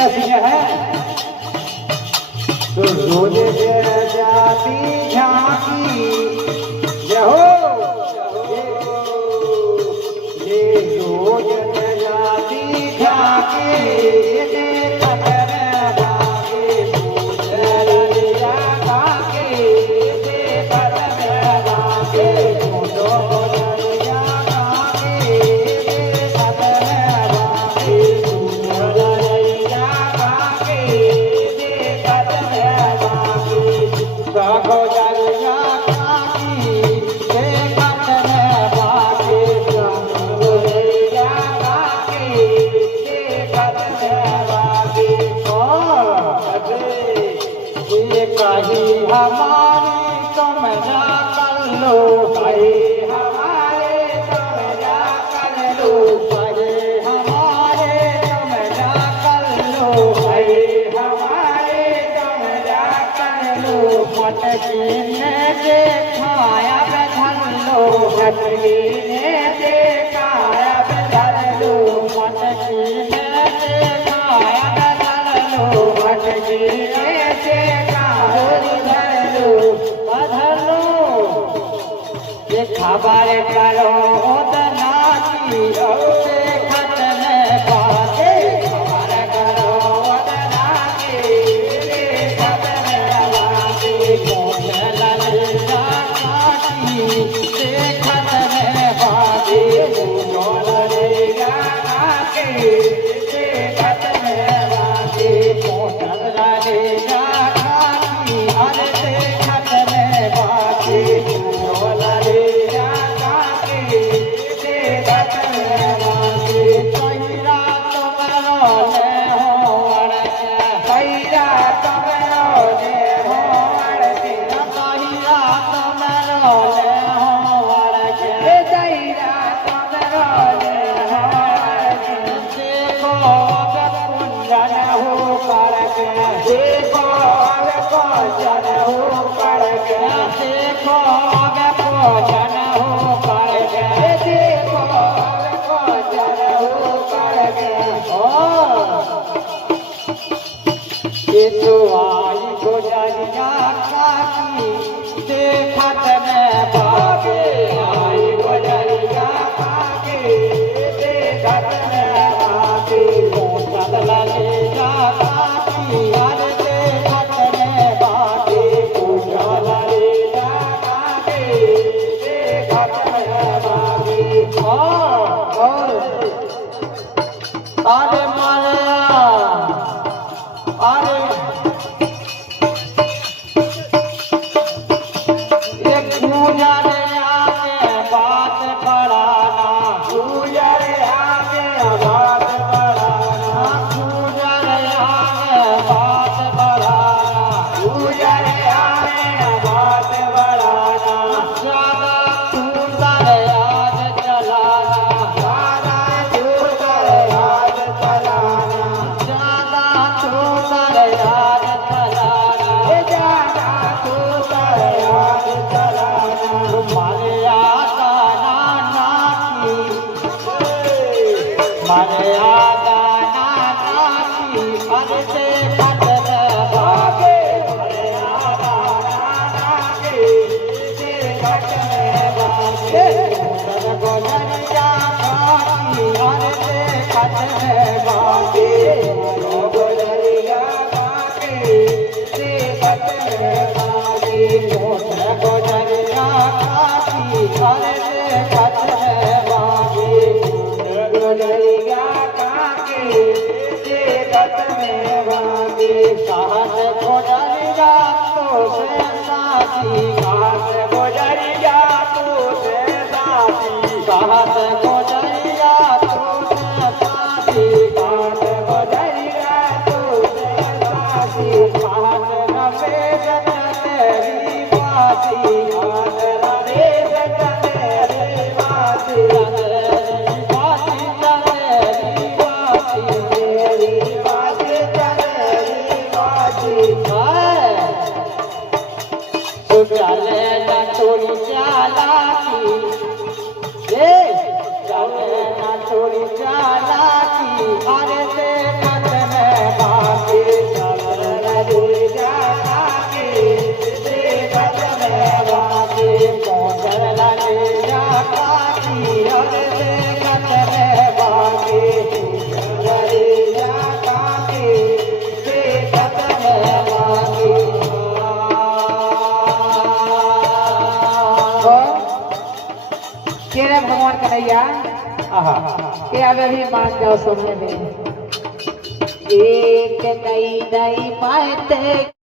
ऐसी है तो रोज जाती झांकी जहो ये रोज जाती झांकी हमारी तुम जा कर लो भाई हमारे तुम जा कर लो भाई हमारे तुम जा कर लो भाई हमारे तुम जा कर लो मटकी ने देखाया बधल लो मटकी ने देखाया बधल लो मटकी ने देखाया बधल लो मटकी ने खबर करो दना की खत में बाते खबर करो दना की खत में बाते ललिता काटी से खत में बाते ललिता काटी से खत में बाते ललिता काटी अरे से खत में बाते तो आई गुजरिया काकी देखत में बागे आई गुजरिया काकी देखत में बागे मोटत ललिता काकी यार देखत में बागे पूजा ललिता काकी देखत में बागे और अरे माया अरे एक पूजा ले आके घाट गोजरिया तो से साथी घाट गोजरिया तो से साथी घाट गोजरिया तो से साथी घाट गोजरिया तो से साथी घाट नवे तेरी बाती घाट नवे तेरी बाती तेरी बाती तेरी बाती तेरी बाती तेरी बाती चले ना चोरी चालाकी चले ना चोरी चालाकी अरे से कत में बाकी चले ना चोरी चालाकी से कत में बाकी पहुंचल लगे जाकी अरे से कत में बाकी लगे जाकी से कत में बाकी केरे भगवान कन्हैया के आगे भी मान जाओ सुनने में एक कई दई पाते